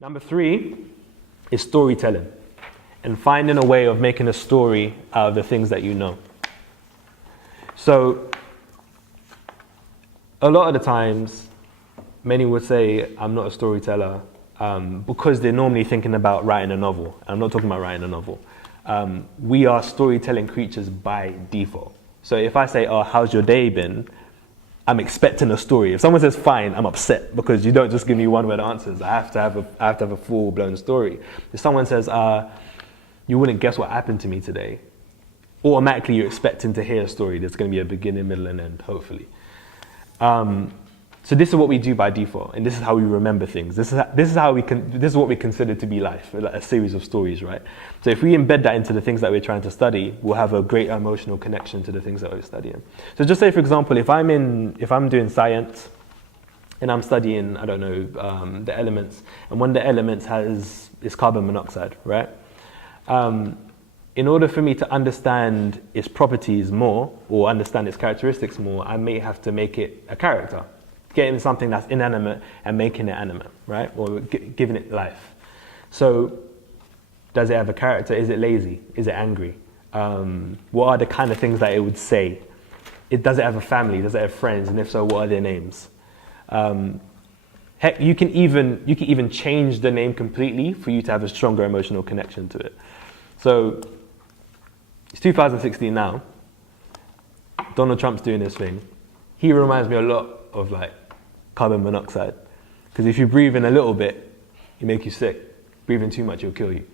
Number 3 is storytelling and finding a way of making a story out of the things that you know. So a lot of the times, many would say, I'm not a storyteller, because they're normally thinking about writing a novel. I'm not talking about writing a novel. We are storytelling creatures by default. So if I say, oh, how's your day been? I'm expecting a story. If someone says fine, I'm upset because you don't just give me one-word answers. I have to have a full-blown story. If someone says, you wouldn't guess what happened to me today, automatically you're expecting to hear a story. There's going to be a beginning, middle, and end, hopefully. So this is what we do by default, and this is how we remember things. This is what we consider to be life, like a series of stories, right? So if we embed that into the things that we're trying to study, we'll have a great emotional connection to the things that we're studying. So just say, for example, if I'm doing science and I'm studying, I don't know, the elements, and one of the elements is carbon monoxide, right? In order for me to understand its properties more or understand its characteristics more, I may have to make it a character. Getting something that's inanimate and making it animate, right? Or giving it life. So does it have a character? Is it lazy? Is it angry? What are the kind of things that it would say? Does it have a family? Does it have friends? And if so, what are their names? Heck, you can even change the name completely for you to have a stronger emotional connection to it. So it's 2016 now. Donald Trump's doing this thing. He reminds me a lot of like carbon monoxide, because if you breathe in a little bit, it make you sick. Breathing too much, it'll kill you.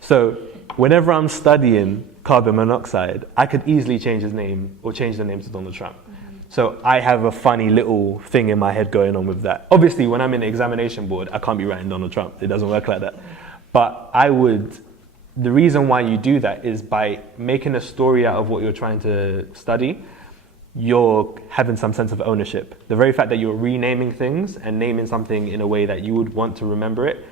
So whenever I'm studying carbon monoxide, I could easily change his name or change the name to Donald Trump. Mm-hmm. So I have a funny little thing in my head going on with that. Obviously, when I'm in the examination board, I can't be writing Donald Trump. It doesn't work like that. But the reason why you do that is by making a story out of what you're trying to study, you're having some sense of ownership. The very fact that you're renaming things and naming something in a way that you would want to remember it,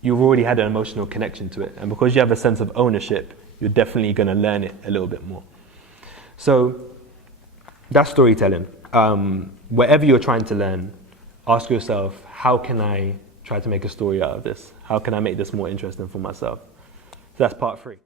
you've already had an emotional connection to it. And because you have a sense of ownership, you're definitely going to learn it a little bit more. So that's storytelling. Whatever you're trying to learn, ask yourself, how can I try to make a story out of this? How can I make this more interesting for myself? So that's part 3.